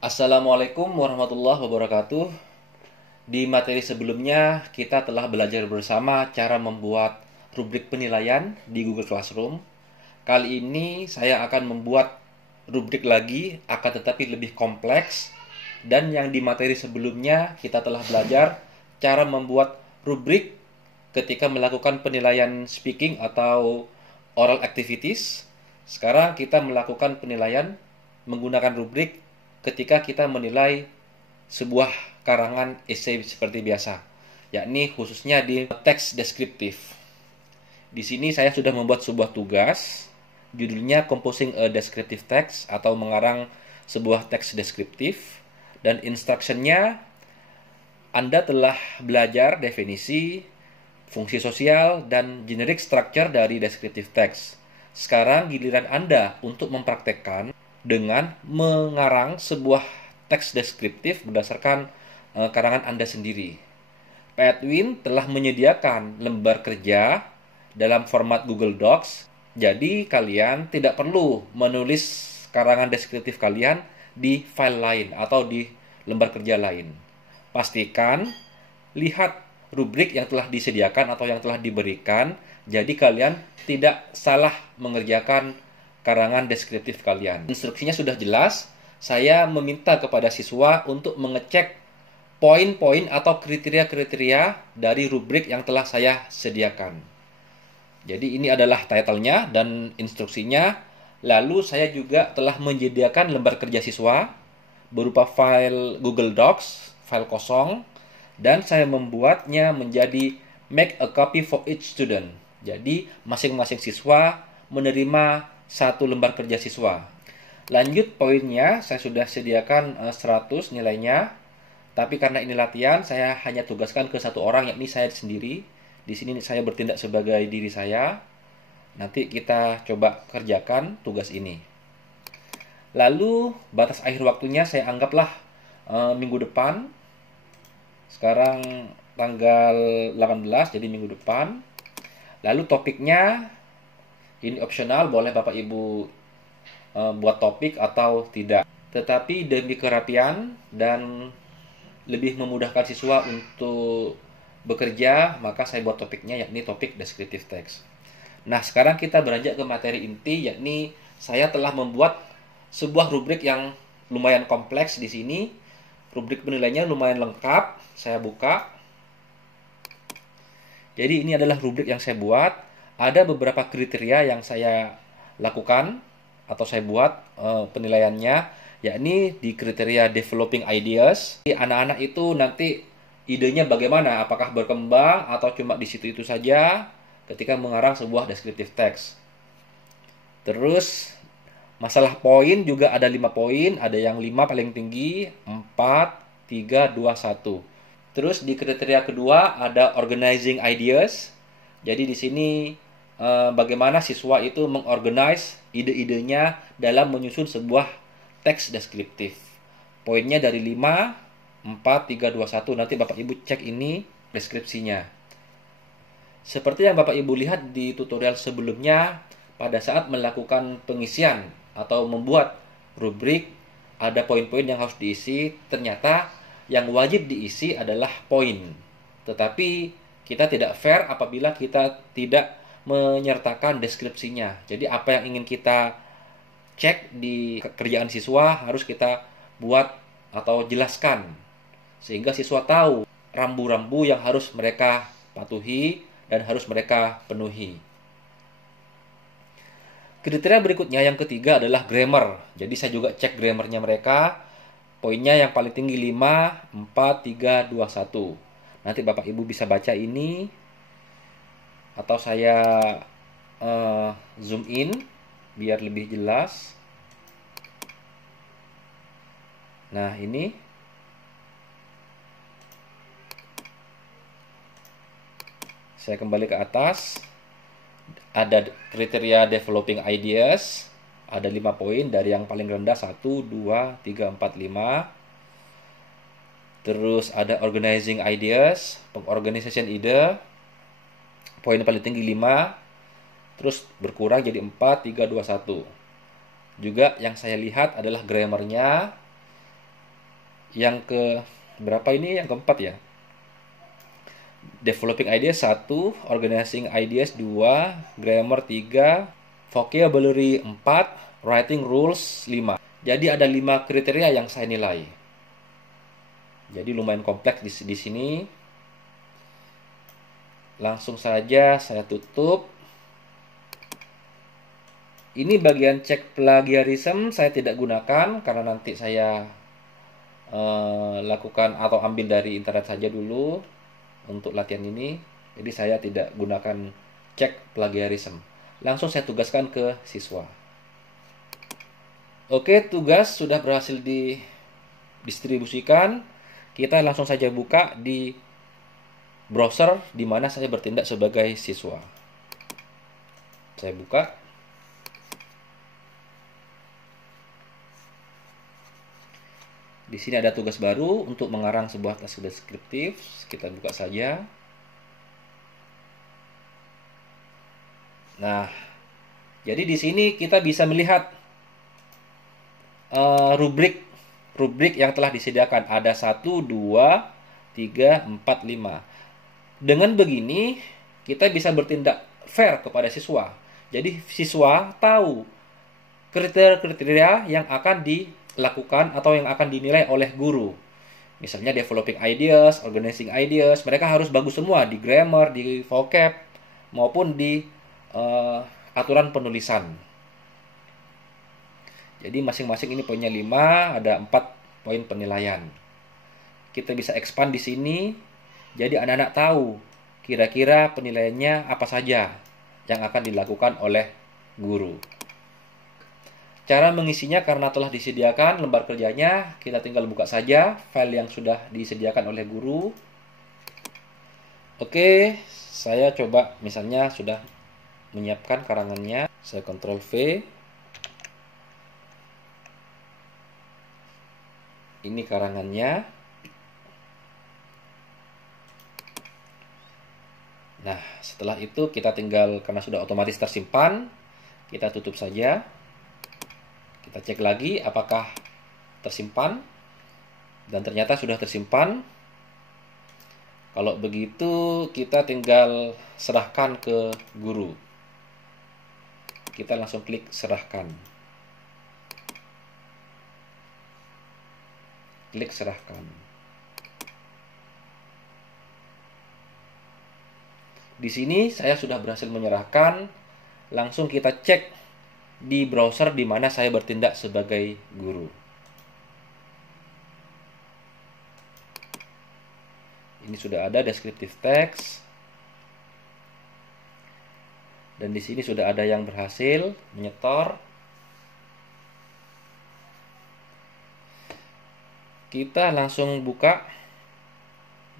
Assalamualaikum warahmatullahi wabarakatuh. Di materi sebelumnya kita telah belajar bersama cara membuat rubrik penilaian di Google Classroom. Kali ini saya akan membuat rubrik lagi, akan tetapi lebih kompleks. Dan yang di materi sebelumnya kita telah belajar cara membuat rubrik ketika melakukan penilaian speaking atau oral activities. Sekarang kita melakukan penilaian menggunakan rubrik ketika kita menilai sebuah karangan esai seperti biasa, yakni khususnya di teks deskriptif. Di sini saya sudah membuat sebuah tugas, judulnya Composing a Descriptive Text atau mengarang sebuah teks deskriptif, dan instructionnya Anda telah belajar definisi, fungsi sosial, dan generic structure dari descriptive text. Sekarang giliran Anda untuk mempraktekkan dengan mengarang sebuah teks deskriptif berdasarkan karangan Anda sendiri. Pak Edwin telah menyediakan lembar kerja dalam format Google Docs, jadi kalian tidak perlu menulis karangan deskriptif kalian di file lain atau di lembar kerja lain. Pastikan lihat rubrik yang telah disediakan atau yang telah diberikan, jadi kalian tidak salah mengerjakan karangan deskriptif kalian. Instruksinya sudah jelas. Saya meminta kepada siswa untuk mengecek poin-poin atau kriteria-kriteria dari rubrik yang telah saya sediakan. Jadi ini adalah title-nya dan instruksinya. Lalu saya juga telah menyediakan lembar kerja siswa berupa file Google Docs, file kosong, dan saya membuatnya menjadi make a copy for each student. Jadi masing-masing siswa menerima satu lembar kerja siswa. Lanjut poinnya, saya sudah sediakan 100 nilainya. Tapi karena ini latihan, saya hanya tugaskan ke satu orang, yakni saya sendiri. Di sini saya bertindak sebagai diri saya. Nanti kita coba kerjakan tugas ini. Lalu batas akhir waktunya saya anggaplah minggu depan. Sekarang tanggal 18, jadi minggu depan. Lalu topiknya ini opsional, boleh Bapak Ibu buat topik atau tidak. Tetapi demi kerapian dan lebih memudahkan siswa untuk bekerja, maka saya buat topiknya yakni topik descriptive text. Nah, sekarang kita beranjak ke materi inti, yakni saya telah membuat sebuah rubrik yang lumayan kompleks di sini. Rubrik penilaiannya lumayan lengkap. Saya buka. Jadi ini adalah rubrik yang saya buat. Ada beberapa kriteria yang saya lakukan atau saya buat penilaiannya, yakni di kriteria developing ideas. Anak-anak itu nanti idenya bagaimana, apakah berkembang atau cuma di situ-itu saja ketika mengarang sebuah descriptive text. Terus masalah poin juga ada 5 poin, ada yang 5 paling tinggi, 4, 3, 2, 1. Terus di kriteria kedua ada organizing ideas. Jadi di sini bagaimana siswa itu mengorganize ide-idenya dalam menyusun sebuah teks deskriptif. Poinnya dari 5, 4, 3, 2, 1. Nanti Bapak Ibu cek ini deskripsinya. Seperti yang Bapak Ibu lihat di tutorial sebelumnya, pada saat melakukan pengisian atau membuat rubrik, ada poin-poin yang harus diisi. Ternyata yang wajib diisi adalah poin. Tetapi kita tidak fair apabila kita tidak menyertakan deskripsinya. Jadi apa yang ingin kita cek di kerjaan siswa harus kita buat atau jelaskan, sehingga siswa tahu rambu-rambu yang harus mereka patuhi dan harus mereka penuhi. Kriteria berikutnya yang ketiga adalah grammar. Jadi saya juga cek grammarnya mereka. Poinnya yang paling tinggi 5, 4, 3, 2, 1. Nanti Bapak Ibu bisa baca ini atau saya zoom in biar lebih jelas. Nah, ini saya kembali ke atas. Ada kriteria developing ideas, ada 5 poin dari yang paling rendah 1, 2, 3, 4, 5. Terus ada organizing ideas, pengorganisasian ide. Poin paling tinggi 5. Terus berkurang jadi 4, 3, 2, 1. Juga yang saya lihat adalah grammarnya. Yang ke berapa ini? Yang keempat ya. Developing ideas 1, organizing ideas 2, grammar 3, vocabulary 4, writing rules 5. Jadi ada 5 kriteria yang saya nilai. Jadi lumayan kompleks di sini. Langsung saja saya tutup. Ini bagian cek plagiarism saya tidak gunakan karena nanti saya lakukan atau ambil dari internet saja dulu untuk latihan ini. Jadi saya tidak gunakan cek plagiarism. Langsung saya tugaskan ke siswa. Oke, tugas sudah berhasil didistribusikan. Kita langsung saja buka di browser di mana saya bertindak sebagai siswa. Saya buka. Di sini ada tugas baru untuk mengarang sebuah naskah deskriptif. Kita buka saja. Nah, jadi di sini kita bisa melihat rubrik yang telah disediakan. Ada 1, 2, 3, 4, 5. Dengan begini, kita bisa bertindak fair kepada siswa. Jadi siswa tahu kriteria yang akan dilakukan atau yang akan dinilai oleh guru. Misalnya developing ideas, organizing ideas, mereka harus bagus semua di grammar, di vocab, maupun di aturan penulisan. Jadi masing-masing ini poinnya 5, ada 4 poin penilaian. Kita bisa expand di sini, jadi anak-anak tahu kira-kira penilaiannya apa saja yang akan dilakukan oleh guru. Cara mengisinya karena telah disediakan lembar kerjanya, kita tinggal buka saja file yang sudah disediakan oleh guru. Oke, saya coba misalnya sudah menyiapkan karangannya. Saya Ctrl V. Ini karangannya. Nah, setelah itu kita tinggal, karena sudah otomatis tersimpan, kita tutup saja. Kita cek lagi apakah tersimpan. Dan ternyata sudah tersimpan. Kalau begitu, kita tinggal serahkan ke guru. Kita langsung klik serahkan. Klik serahkan. Di sini saya sudah berhasil menyerahkan. Langsung kita cek di browser di mana saya bertindak sebagai guru. Ini sudah ada descriptive text. Dan di sini sudah ada yang berhasil menyetor. Kita langsung buka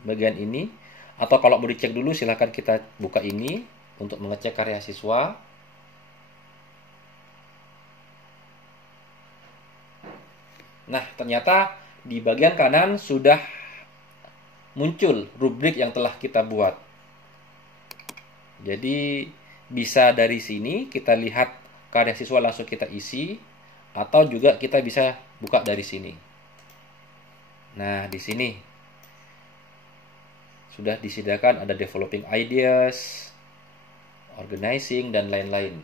bagian ini, atau kalau mau dicek dulu silahkan kita buka ini untuk mengecek karya siswa. Nah, ternyata di bagian kanan sudah muncul rubrik yang telah kita buat. Jadi bisa dari sini kita lihat karya siswa langsung kita isi, atau juga kita bisa buka dari sini. Nah, di sini sudah disediakan ada developing ideas, organizing, dan lain-lain.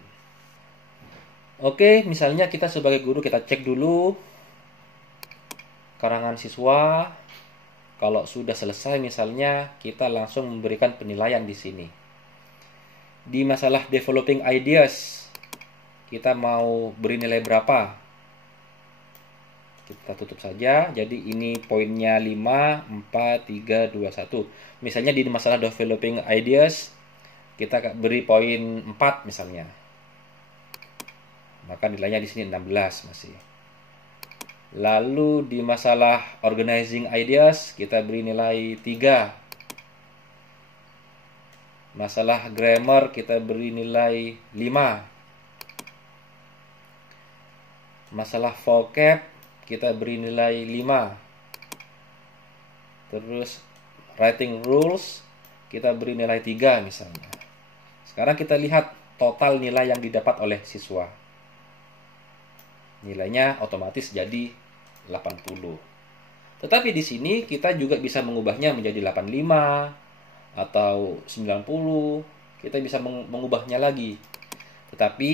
Oke, misalnya kita sebagai guru kita cek dulu karangan siswa. Kalau sudah selesai misalnya, kita langsung memberikan penilaian di sini. Di masalah developing ideas, kita mau beri nilai berapa? Kita tutup saja. Jadi ini poinnya 5, 4, 3, 2, 1. Misalnya di masalah developing ideas, kita beri poin 4 misalnya. Maka nilainya di sini 16 masih. Lalu di masalah organizing ideas, kita beri nilai 3. Masalah grammar, kita beri nilai 5. Masalah vocab, kita beri nilai 5. Terus writing rules, kita beri nilai 3 misalnya. Sekarang kita lihat total nilai yang didapat oleh siswa. Nilainya otomatis jadi 80. Tetapi di sini kita juga bisa mengubahnya menjadi 85 atau 90. Kita bisa mengubahnya lagi. Tetapi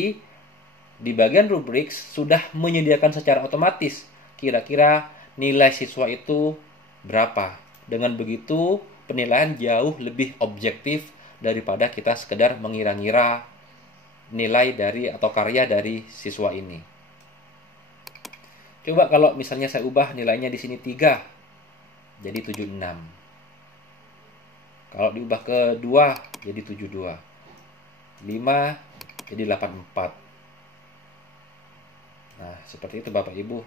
di bagian rubrik sudah menyediakan secara otomatis kira-kira nilai siswa itu berapa. Dengan begitu penilaian jauh lebih objektif daripada kita sekedar mengira-ngira nilai dari atau karya dari siswa ini. Coba kalau misalnya saya ubah nilainya di sini 3 jadi 76. Kalau diubah ke 2 jadi 72. 5 jadi 84. Nah, seperti itu Bapak Ibu.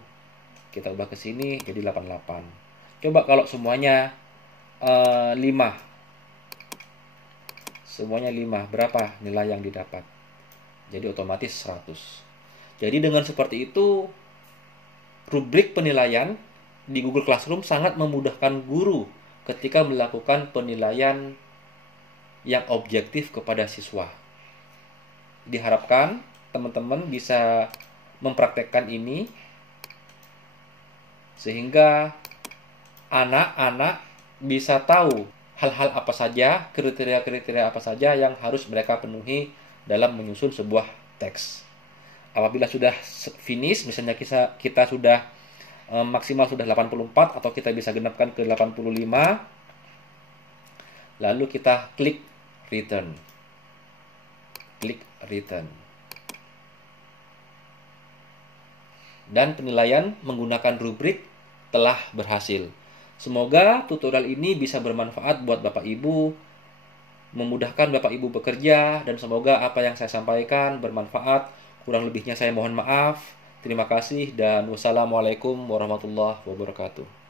Kita ubah ke sini jadi 88. Coba kalau semuanya 5. Semuanya 5. Berapa nilai yang didapat? Jadi otomatis 100. Jadi dengan seperti itu, rubrik penilaian di Google Classroom sangat memudahkan guru ketika melakukan penilaian yang objektif kepada siswa. Diharapkan teman-teman bisa mempraktekkan ini sehingga anak-anak bisa tahu hal-hal apa saja, kriteria-kriteria apa saja yang harus mereka penuhi dalam menyusun sebuah teks. Apabila sudah finish, misalnya kita sudah maksimal sudah 84 atau kita bisa genapkan ke 85, lalu kita klik return. Klik return. Dan penilaian menggunakan rubrik telah berhasil. Semoga tutorial ini bisa bermanfaat buat Bapak Ibu, memudahkan Bapak Ibu bekerja, dan semoga apa yang saya sampaikan bermanfaat. Kurang lebihnya saya mohon maaf. Terima kasih dan wassalamualaikum warahmatullahi wabarakatuh.